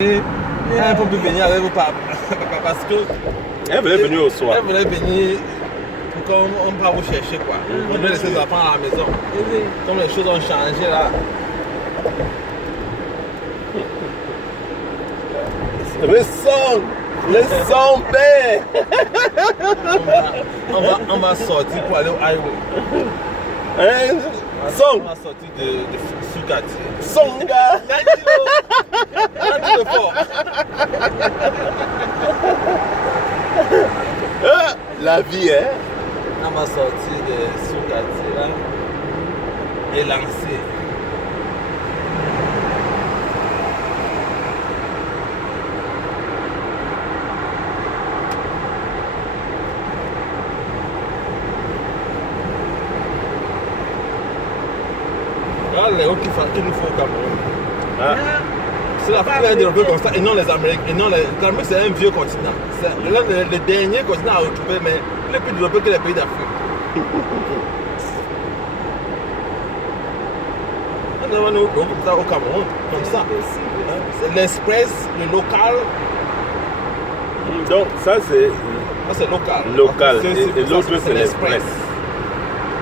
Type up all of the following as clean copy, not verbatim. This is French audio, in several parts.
Elle peut plus venir avec vous parce que elle voulait venir au soir. Elle voulait venir pour qu'on va vous chercher quoi. On doit laisser les enfants à la maison. Comme les choses ont changé là. Le son père. On va sortir pour aller au highway. Hein? On va sortir de sous-quartier. Son gars. La vie, hein? On va sortir de sous-quartier là et lancer. Les autres qui nous font au Cameroun. Ah. C'est la France qui a développé comme ça et non les Américains. Et non, le Cameroun c'est un vieux continent. C'est le dernier continent à retrouver, mais il est plus développé que les pays d'Afrique. On a nous comme ça au Cameroun, comme ça. C'est l'express, le local. Donc ça c'est local. Et l'autre c'est l'express.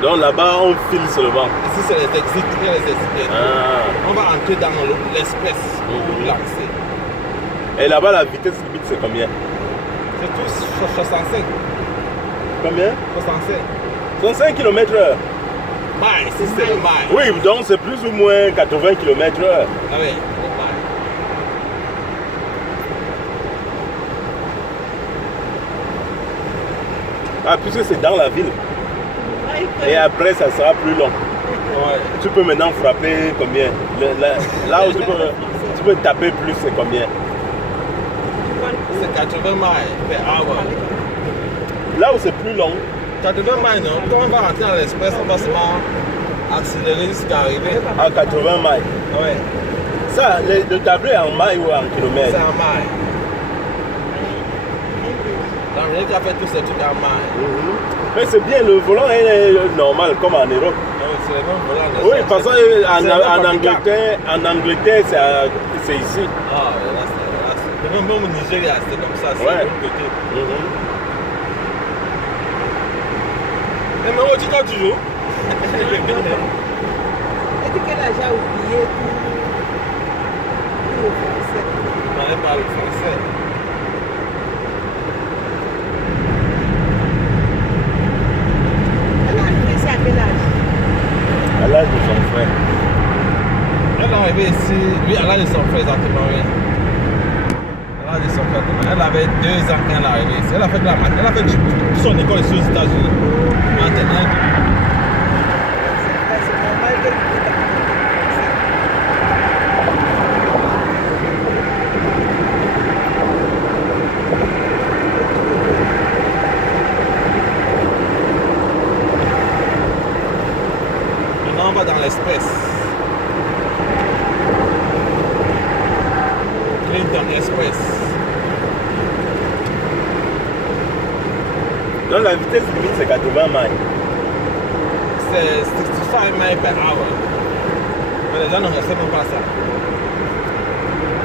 Donc là-bas, on file seulement. Ici, c'est les exits. On va entrer dans l'express pour lancer. Et là-bas, la vitesse limite, c'est combien? C'est tout 65. Combien? 65. 65 km/h. Maille, si c'est le maille. Oui, donc c'est plus ou moins 80 km/h. Ah oui, le maille. Ah, puisque c'est dans la ville. Et après, ça sera plus long. Ouais. Tu peux maintenant frapper combien? Là où tu peux taper plus, c'est combien? C'est 80 miles per hour. Là où c'est plus long. 80 miles, non? Quand on va rentrer dans l'express, on va seulement accélérer jusqu'à arriver. À 80 miles. Ouais. Ça, le tableau est en miles ou en kilomètres? C'est en miles. L'Amérique a fait tous ces trucs en miles. Mais c'est bien, le volant est normal comme en Europe. C'est le même volant. Oui, parce qu'en Angleterre, c'est ici. Ah, là, c'est même au Nigeria, c'est comme ça. C'est ouais. de l'autre côté. Mais moi, tu crois toujours. Est-ce qu'elle a déjà oublié tout le français? On n'allait pas le français. À quel âge? À l'âge de son frère. Elle est arrivée ici, lui, à l'âge de son frère, exactement, oui. À l'âge de son frère, elle avait 2 ans quand elle est arrivée ici. Elle a fait toute son école ici aux États-Unis. Maternelle. C'est normal qu'elle ait On va dans l'express. Clinton Express. Donc la vitesse limite c'est 80 miles. C'est 65 miles per hour. Mais les gens ne respectent même pas ça.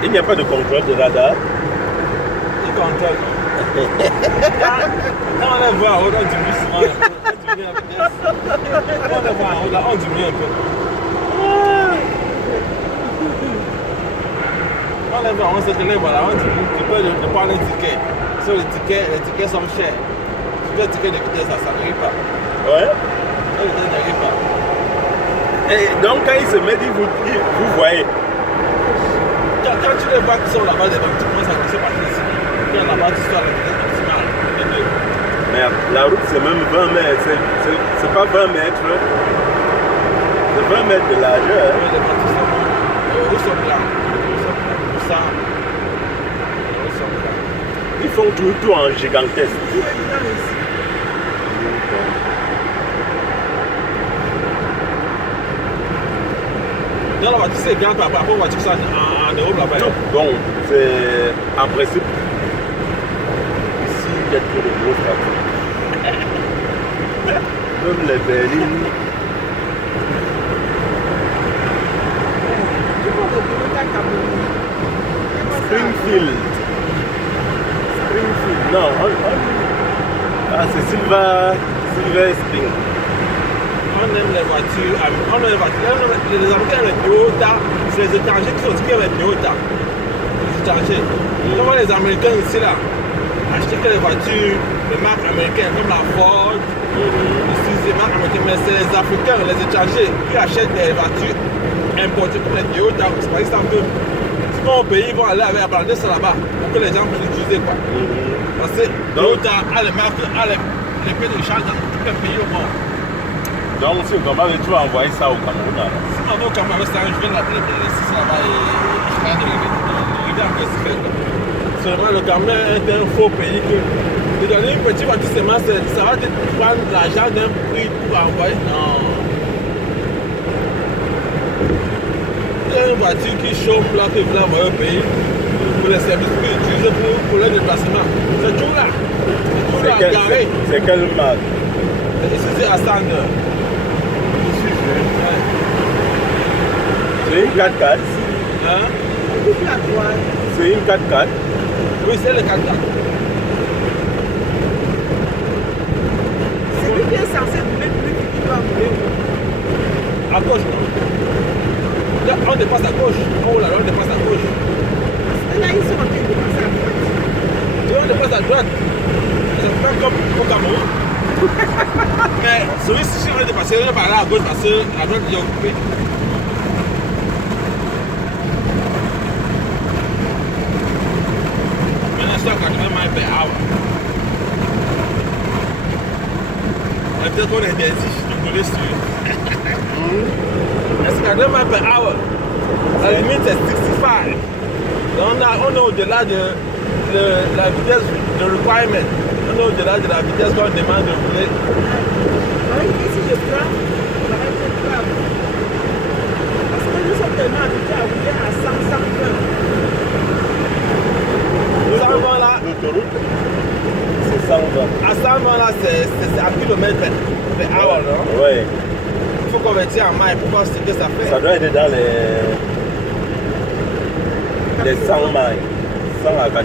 Il n'y a pas de contrôle de radar. Ils contrôlent. Quand on les voit en haut, on diminue souvent. On les voit en haut, là, on diminue un peu. On les voit, on se relève, voilà, on diminue. Tu peux prendre un ticket. Sur les tickets sont chers. Tu veux un ticket de vitesse, ça n'arrive pas. Ouais. Ça n'arrive pas. Et donc quand il se met, vous voyez. Quand tu les vois qui sont là-bas devant, tu commences à passer par ici. Quand là-bas, tu sois à la vitesse maximale. Mais la route c'est même 20 mètres. C'est pas 20 mètres. C'est 20 mètres de largeur. Oui, les bâtiments sont blancs. Ils font tout en gigantesque. Non, la voiture c'est grand par rapport aux voitures qui sont en Europe là-bas. Bon, c'est en principe. Ici, il y a trop de gros voitures. Même les berlines. Springfield. Springfield. Non, ah, c'est Silver Spring. On aime les voitures. On aime les voitures. Les Américains aiment les Toyota. C'est les étrangers qui sont qui aiment les Toyota. Les étrangers. On voit les Américains ici là. Acheter que les voitures de marques américaines comme la Ford. Ici c'est marques américaines. Mais c'est les Africains, les étrangers qui achètent des voitures importées comme les Toyota. Par exemple, si mon pays vont aller avec apprendre ça là-bas pour que les gens puissent utiliser quoi. Parce que Toyota a les marques, a les prix de charge dans tous les pays au monde. Donc, si tu vas envoyer ça au Cameroun. Si on va au Cameroun, je vais l'appeler de laisser là-bas et je vais arriver en Pacifique. Seulement, le Cameroun est un faux pays que de donner une petite voiture seulement, ça va te prendre l'argent d'un prix pour envoyer. Non. Il y a une voiture qui chauffe là, que vous voulez envoyer au pays pour les services que vous utilisez pour le déplacement. C'est tout là. C'est tout là, garé. C'est quelle marque? Ici, c'est à Sander. C'est une 4x4. Hein? C'est une 4x4. Oui, c'est le 4x4. C'est lui qui est censé rouler plus vite qu'il doit rouler. À gauche, non? Là, on dépasse à gauche. Oh là là, on dépasse à gauche. Là, ils sont en train de dépasser à droite. Et on dépasse à droite. C'est pas comme au Cameroun. Mais celui-ci, si on est dépassé, on est par là à gauche parce que à droite, il est occupé. Maintenant, je suis à 80 miles per hour. Peut-être qu'on est des ici de rouler sur eux. C'est 80 miles per hour. La limite, c'est 65. On est au-delà de la vitesse de requirement. On est au-delà de la vitesse qu'on demande de rouler. Si je prends, on va être grave. Parce que nous sommes tellement habitués à rouler à 100, 120. 120 là, L'autoroute, c'est 120. à 120 là, c'est à kilomètre per hour, non? Ouais. Il faut convertir en miles pour voir ce que ça fait. Ça doit être dans les 100 miles. 100 à 80 miles.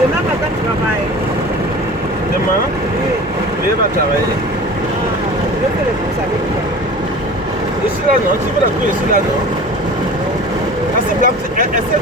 Demain matin, tu travailles. Demain, Oui. il va travailler. Je vais faire les courses avec toi. Je suis là, non? Tu veux la courir, je suis là, non? Parce que elle sait